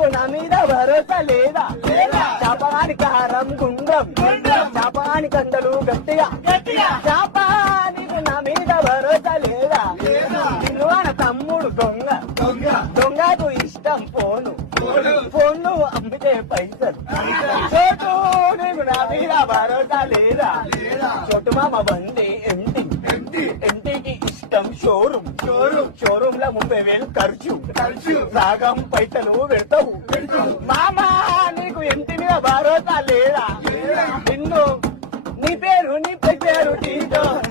నీకు నా మీద భరోసా లేదా చాపాని కారం గుండ్రం చాపాని కండలు గట్టిగా చాప నీకు నా మీద భరోసా లేదా నిలువన తమ్ముడు దొంగకు ఇష్టం ఫోన్లు అమ్మితే పైసలు చోటు నీకు నా మీద భరోసా లేదా చోటు మామ బండి ఎంటికి ఇష్టం షోరూమ్ లో 30,000 ఖర్చు సగం పైసలు పెడతావు మామా నీకు ఎంటి మీద భరోసా లేదా నిన్ను నీ పేరు టీచర్